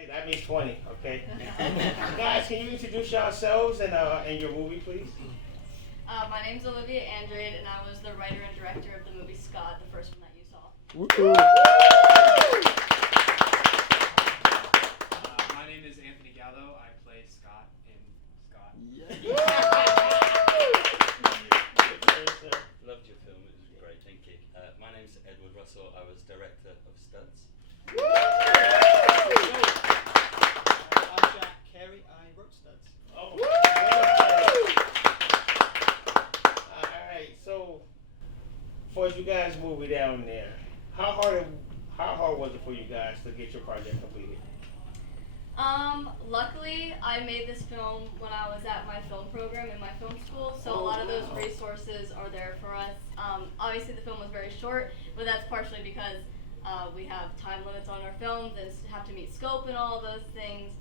Okay, that means 20, okay? Guys, can you introduce yourselves and your movie, please? My name's Olivia Andrade, and I was the writer and director of the movie Scott, the first one that you saw. My name is Anthony Gallo. I play Scott in Scott. Loved your film. It was great. Thank you. My name's Edward Russell. I was director of Studs. I'm Jack Carey. I wrote Studs. Oh. Alright, so for you guys' movie down there, how hard was it for you guys to get your project completed? Luckily, I made this film when I was at my film program in my film school, so a lot of those resources are there for us. Obviously, the film was very short, but that's partially because we have time limits on our films and have to meet scope and all those things.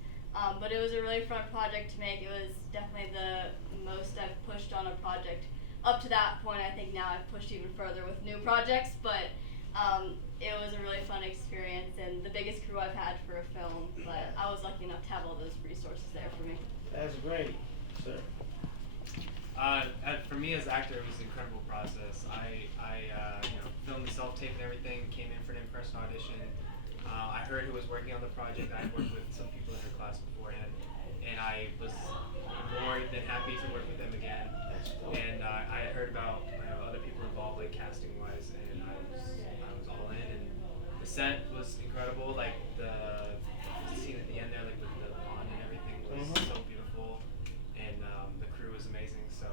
But it was a really fun project to make. It was definitely the most I've pushed on a project. Up to that point, I think now I've pushed even further with new projects, but it was a really fun experience and the biggest crew I've had for a film, but I was lucky enough to have all those resources there for me. That's great, sir. For me as actor, it was an incredible process. I filmed the self-tape and everything, came in for an in-person audition. I heard who was working on the project. I had worked with some people in her class beforehand, and I was more than happy to work with them again. And I had heard about other people involved, like casting-wise, and I was all in. And the set was incredible. Like the scene at the end there, like with the pond and everything, was so beautiful, and the crew was amazing. So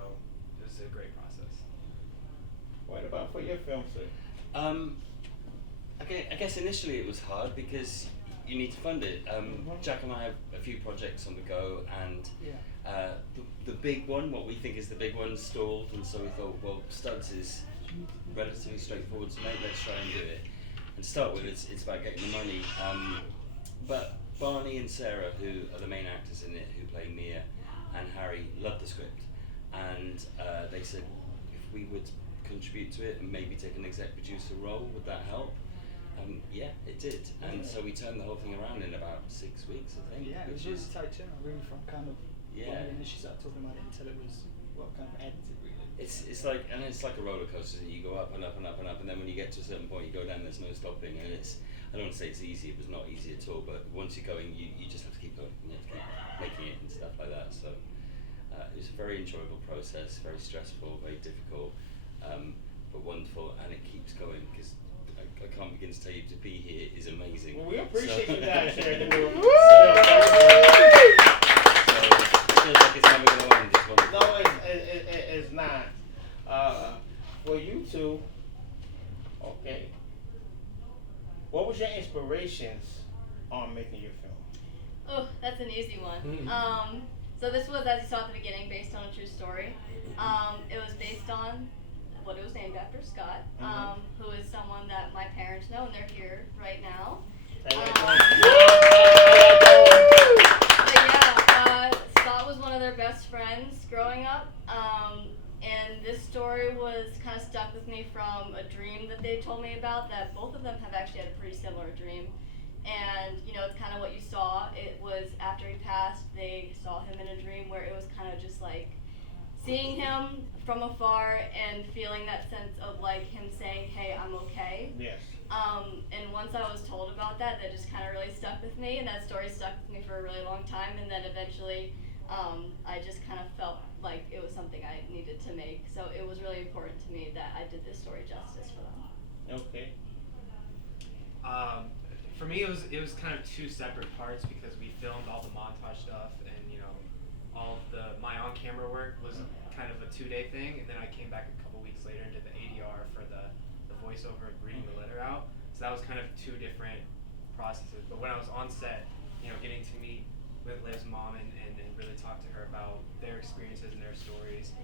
it was a great process. What about for your film, sir? Okay, I guess initially it was hard because you need to fund it. Jack and I have a few projects on the go, and the big one, what we think is the big one, stalled, and so we thought, well, Studs is relatively straightforward to make, let's try and do it. And to start with, it's about getting the money. But Barney and Sarah, who are the main actors in it, who play Mia and Harry, loved the script, and they said if we would contribute to it and maybe take an exec producer role, would that help? Yeah, it did, and so we turned the whole thing around in about 6 weeks, I think. Yeah, it was really tight turnaround, really, from kind of when we initially started talking about it until it was kind of edited, really. It's like a roller coaster. You go up and up and up and up, and then when you get to a certain point, you go down. There's no stopping, and I don't want to say it's easy. It was not easy at all, but once you're going, you just have to keep going. You have to keep making it and stuff like that. So it was a very enjoyable process, very stressful, very difficult, but wonderful, and it keeps going because I can't begin to tell you, to be here is amazing. Well, we appreciate you guys sharing the movie. So it feels like it's never going to end. It's wonderful. No, it's not. For you two, okay, what was your inspirations on making your film? Oh, that's an easy one. So this was, as you saw at the beginning, based on a true story. It was based on what it was named after, Scott, who is someone that my parents know, and they're here right now. Scott was one of their best friends growing up, and this story was kind of stuck with me from a dream that they told me about, that both of them have actually had a pretty similar dream. And, it's kind of what you saw. It was after he passed, they saw him in a dream where it was kind of just like seeing him from afar and feeling that sense of like him saying, hey, I'm okay. Yes. And once I was told about that, that just kind of really stuck with me, and that story stuck with me for a really long time. And then eventually, I just kind of felt like it was something I needed to make. So it was really important to me that I did this story justice for them. Okay. For me, it was kind of two separate parts because we filmed all the montage stuff, and all of my on-camera work was kind of a 2-day thing, and then I came back a couple weeks later and did the ADR for the voiceover of reading the letter out. So that was kind of two different processes. But when I was on set, getting to meet with Liv's mom and really talk to her about their experiences and their stories,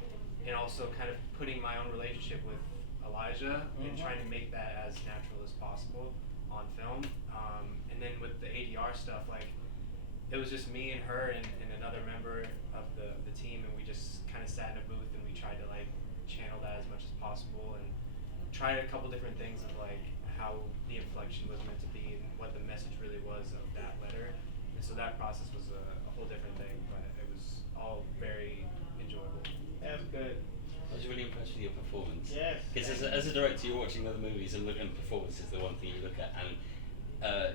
and also kind of putting my own relationship with Elijah and trying to make that as natural as possible on film. And then with the ADR stuff, like, it was just me and her and another member of the team, and we just kind of sat in a booth and we tried to like channel that as much as possible and tried a couple different things of like how the inflection was meant to be and what the message really was of that letter. And and so that process was a whole different thing, but it was all very enjoyable. That's good. I was really impressed with your performance. Yes. Because as a director, you're watching other movies and performance is the one thing you look at, and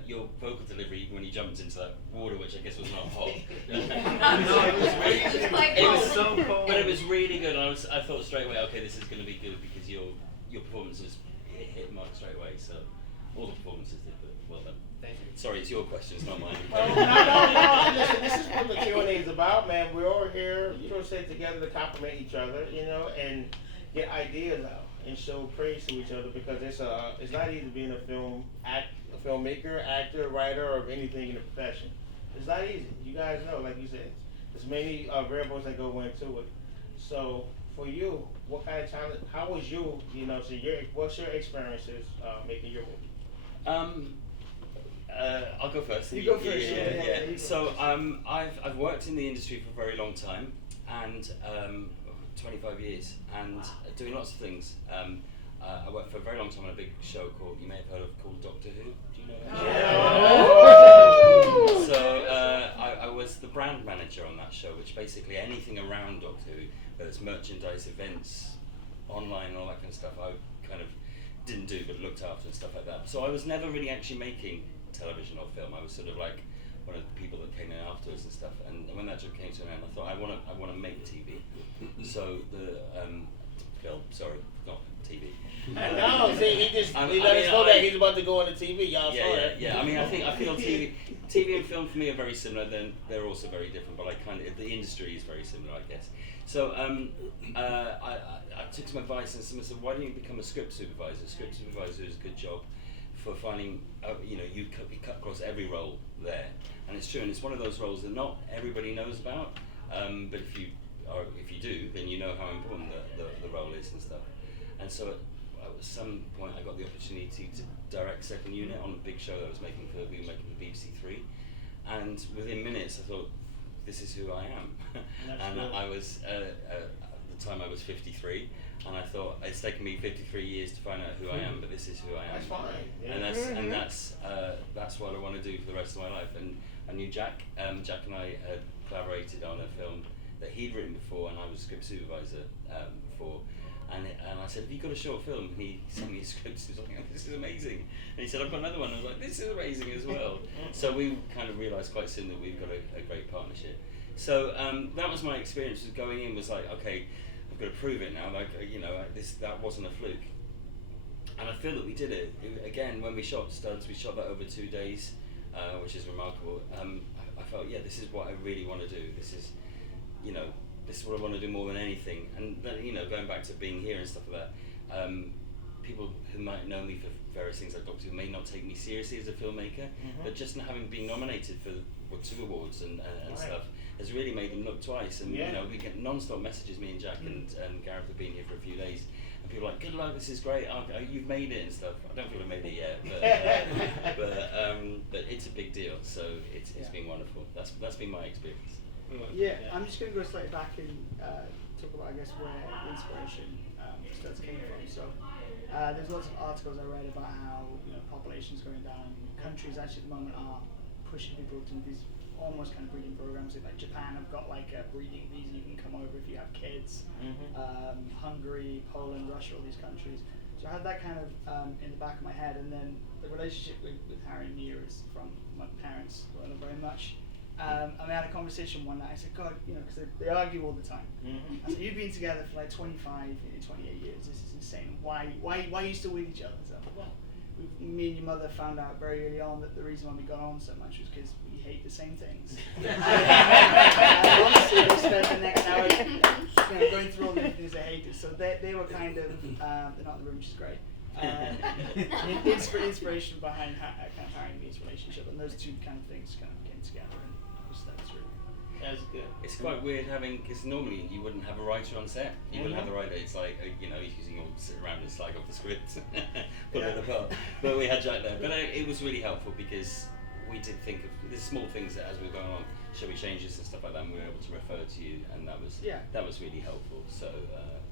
your vocal delivery when you jumped into that water, which I guess was not hot. No, it was really It's quite It cold. was so cold. But it was really good. I thought straight away, okay, this is going to be good because your performances hit mark straight away. So all the performances did, but well done. Thank you. Sorry, it's your question, it's not mine. Oh, no. Listen, this is what the Q&A is about, man. We're all here, sit together to compliment each other, and get ideas out and show praise to each other because it's not easy being a filmmaker, actor, writer, or anything in the profession. It's not easy. You guys know, like you said, there's many variables that go into it. So for you, what kind of challenge? How was you? What's your experiences making your movie? I'll go first. You go first. Yeah. You go So first. I've worked in the industry for a very long time, and 25 years, and doing lots of things. I worked for a very long time on a big show called, you may have heard of, called Doctor Who. Do you know that? Yeah. So I was the brand manager on that show, which basically anything around Doctor Who, whether it's merchandise, events, online, all that kind of stuff, I kind of didn't do but looked after and stuff like that. So I was never really actually making television or film. I was sort of like one of the people that came in afterwards and stuff. And when that job came to an end, I thought I want to make TV. So the film, sorry, not TV. No, see, he let us know that he's about to go on the TV. Y'all saw that. Yeah. I mean, I feel TV and film for me are very similar. Then they're also very different. But the industry is very similar, I guess. So I took some advice and someone said, why don't you become a script supervisor? A script supervisor is a good job for finding, you cut across every role there, and it's true. And it's one of those roles that not everybody knows about. But if you do, then you know how important the role is and stuff. And so at some point I got the opportunity to direct second unit on a big show that we were making for BBC Three, and within minutes I thought, this is who I am. And I was at the time I was 53, and I thought it's taken me 53 years to find out who I am, but this is who I am. That's fine. Yeah. And that's what I want to do for the rest of my life. And I knew Jack. Jack and I had collaborated on a film that he'd written before, and I was script supervisor for. And I said, have you got a short film? And he sent me a script. He was like, this is amazing. And he said, I've got another one. I was like, this is amazing as well. So we kind of realised quite soon that we've got a great partnership. So that was my experience. Going in was like, okay, I've got to prove it now. That wasn't a fluke. And I feel that we did it. Again, when we shot Studs, we shot that over 2 days, which is remarkable. I felt, this is what I really want to do. This is what I want to do more than anything. And then, going back to being here and stuff like that, people who might know me for various things like Doctor Who may not take me seriously as a filmmaker, but just having been nominated for 2 awards and stuff has really made them look twice. And we get non-stop messages, me and Jack and Gareth have been here for a few days, and people are like, good luck, this is great, you've made it and stuff. I don't feel I've made it yet, but it's a big deal, so it's been wonderful. That's been my experience. Yeah, I'm just going to go slightly back and talk about, I guess, where the inspiration Studs came from. So there's lots of articles I read about how population's going down. Countries actually at the moment are pushing people to these almost kind of breeding programs. Like Japan have got like a breeding visa, you can come over if you have kids. Hungary, Poland, Russia, all these countries. So I had that kind of in the back of my head, and then the relationship with Harry and Mia is from my parents, who I love very much. And I had a conversation one night. I said, God, because they argue all the time. I said, you've been together for like 25, 28 years. This is insane. Why are you still with each other? So I said, well, me and your mother found out very early on that the reason why we got on so much was because we hate the same things. And honestly, we spent the next hour going through all the things they hated. So they were kind of, they're not in the room, which is great. Inspiration behind kind of Harry and Mia's relationship, and those two kind of things kind of came together. That's good. It's quite weird because normally you wouldn't have a writer on set. You wouldn't have the writer. It's like, you all sit around and slag off the script, pull it apart. But we had Jack there. But it was really helpful because we did think of the small things that as we were going along, shall we change this and stuff like that, and we were able to refer to you, and that was really helpful. So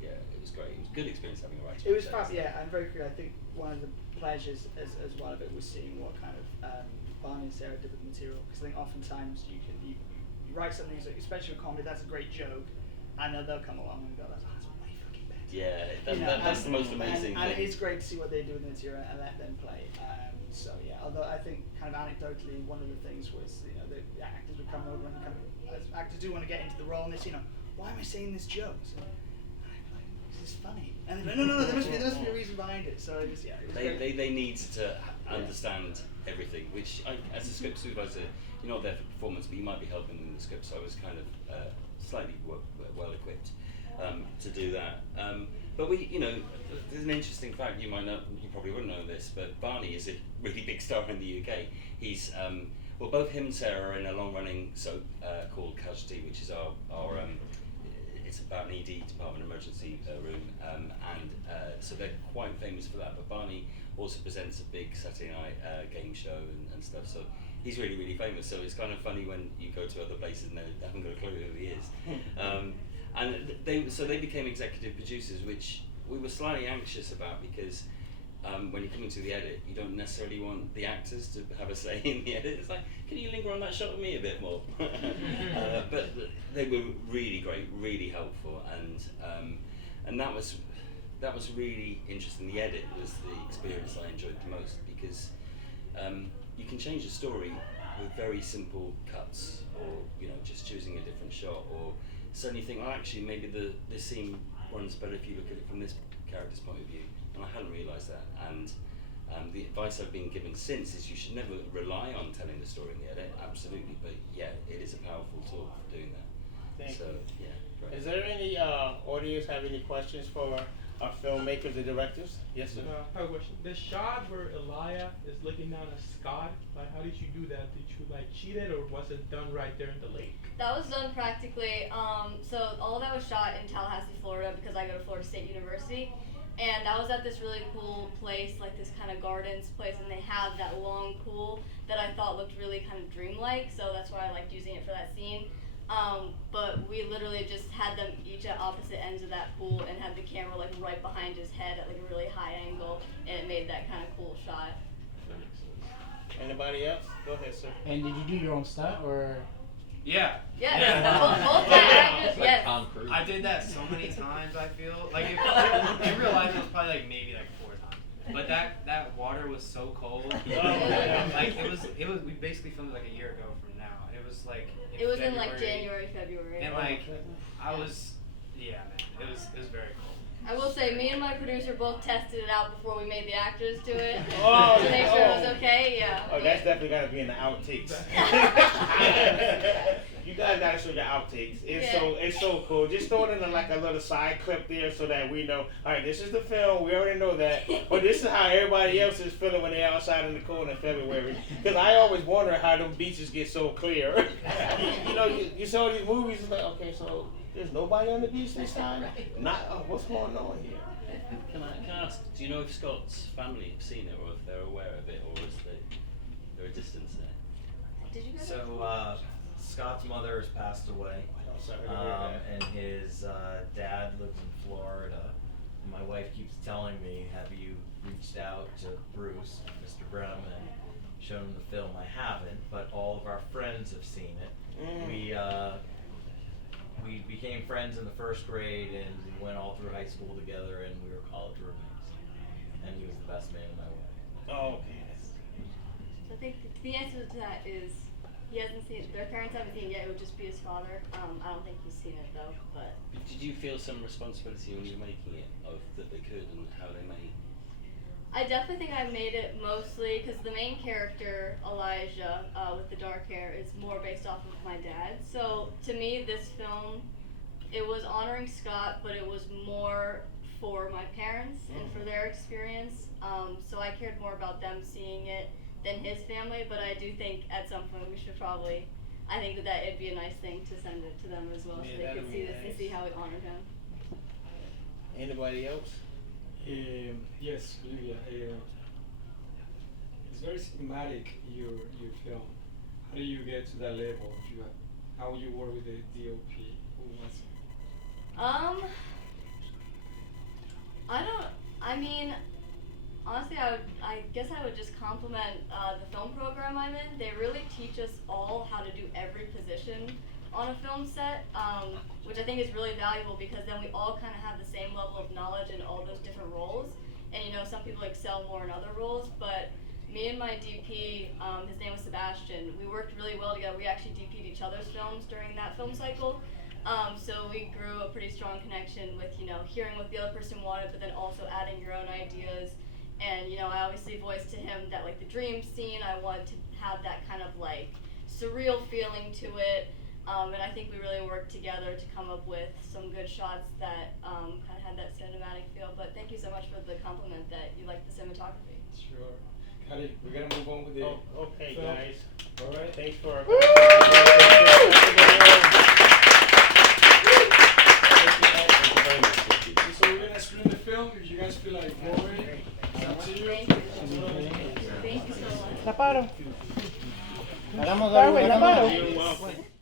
yeah, it was great. It was a good experience having a writer. It was fab, yeah, and very cool. I think one of the pleasures as well of it was seeing what kind of Barney and Sarah did with the material, because I think oftentimes you write something, especially with comedy, that's a great joke, and then they'll come along and go, that's way fucking better. Yeah, that's the most amazing thing. And it's great to see what they do with the material and let them play. So yeah, although I think kind of anecdotally, one of the things was, you know, the actors would come over and kind of, as actors do want to get into the role, and they say, you know, why am I saying this joke? So, this is funny. And they're like, no, there must be a reason behind it. So it was, yeah, it was great. They need to understand everything, which as a script supervisor, you're not there for performance, but you might be helping them in the script. So I was kind of slightly well equipped to do that. But we, you know, there's an interesting fact you might know, you probably wouldn't know this, but Barney is a really big star in the UK. He's well, both him and Sarah are in a long-running soap called Casualty, which is our it's about an ED, Department of Emergency room, and so they're quite famous for that. But Barney also presents a big Saturday night game show and stuff. So he's really, really famous. So it's kind of funny when you go to other places and they haven't got a clue who he is. And they became executive producers, which we were slightly anxious about, because when you come into the edit, you don't necessarily want the actors to have a say in the edit. It's like, can you linger on that shot with me a bit more? But they were really great, really helpful, and that was really interesting. The edit was the experience I enjoyed the most, because you can change a story with very simple cuts, or you know, just choosing a different shot, or suddenly you think, oh, actually, maybe this scene runs better if you look at it from this character's point of view. And I hadn't realised that. And the advice I've been given since is you should never rely on telling the story in the edit. Absolutely, but yeah, it is a powerful tool for doing that. Thank you. Yeah, great. Is there any audience have any questions for our filmmakers, the directors? Yes, sir. I have a question. The shot where Elia is looking down at Scott, like, how did you do that? Did you like cheat it, or was it done right there in the lake? That was done practically. So all of that was shot in Tallahassee, Florida, because I go to Florida State University. And that was at this really cool place, like this kind of gardens place, and they have that long pool that I thought looked really kind of dreamlike, so that's why I liked using it for that scene. But we literally just had them each at opposite ends of that pool and had the camera like right behind his head at like a really high angle, and it made that kind of cool shot. Anybody else? Go ahead, sir. And did you do your own stunt, or? Yeah. Yes, Yeah. both actors, yes. I did that so many times. I feel like in real life it was probably like maybe like 4 times. But that water was so cold. Like it was. We basically filmed it like a year ago from now, and it was like. It was in like January, February. And like I was, yeah, man. It was very cold. I will say, me and my producer both tested it out before we made the actors do it Oh, to make sure it was okay. Yeah. Oh, that's definitely gotta be in the outtakes. You guys gotta show your outtakes. It's so cool. Just throw it in like a little side clip there so that we know. All right, this is the film. We already know that. But this is how everybody else is feeling when they're outside in the cold in February. Because I always wonder how them beaches get so clear. you know, you saw these movies. It's like, okay, so there's nobody on the beach this time. Not. What's going on here? Can I ask? Do you know if Scott's family have seen it, or if they're aware of it, or is there a distance there? Did you guys? So Scott's mother has passed away, I'm sorry to hear that. and his dad lives in Florida. My wife keeps telling me, "Have you reached out to Bruce, Mr. Brenham, and shown him the film?" I haven't, but all of our friends have seen it. We became friends in the first grade, and we went all through high school together, and we were college roommates. And he was the best man in my life. Oh, okay. I think the answer to that is he hasn't seen it. Their parents haven't seen it yet. It would just be his father. I don't think he's seen it though. But Did you feel some responsibility when you were making it, of that they could and how they may? I definitely think I made it mostly because the main character, Elijah, with the dark hair, is more based off of my dad. So to me, this film, it was honoring Scott, but it was more for my parents and for their experience. So I cared more about them seeing it than his family. But I do think at some point we should probably, I think that it'd be a nice thing to send it to them as well, Yeah, so they that'd could be see this and nice. see how we honored him. Anybody else? Yes, Olivia. It's very cinematic, your film. How do you get to that level? How you work with the DOP? Who was it? I mean, honestly, I guess I would just compliment the film program I'm in. They really teach us all how to do every position on a film set, which I think is really valuable because then we all kind of have the same level of knowledge in all those different roles. And you know, some people excel more in other roles, but me and my DP, his name was Sebastian, we worked really well together. We actually DP'd each other's films during that film cycle. So we grew a pretty strong connection with, you know, hearing what the other person wanted, but then also adding your own ideas. And, you know, I obviously voiced to him that, like, the dream scene, I wanted to have that kind of, like, surreal feeling to it. And I think we really worked together to come up with some good shots that kind of had that cinematic feel. But thank you so much for the compliment that you like the cinematography. Sure. Kari, we're gonna move on with the. Okay, film. guys. All right. Thanks for. So we're gonna screen the film. If you guys feel like going, it's up to you. Thank you. Thank you so much. La paro. Hagamos Ah, güey, la algo. paro. You're welcome.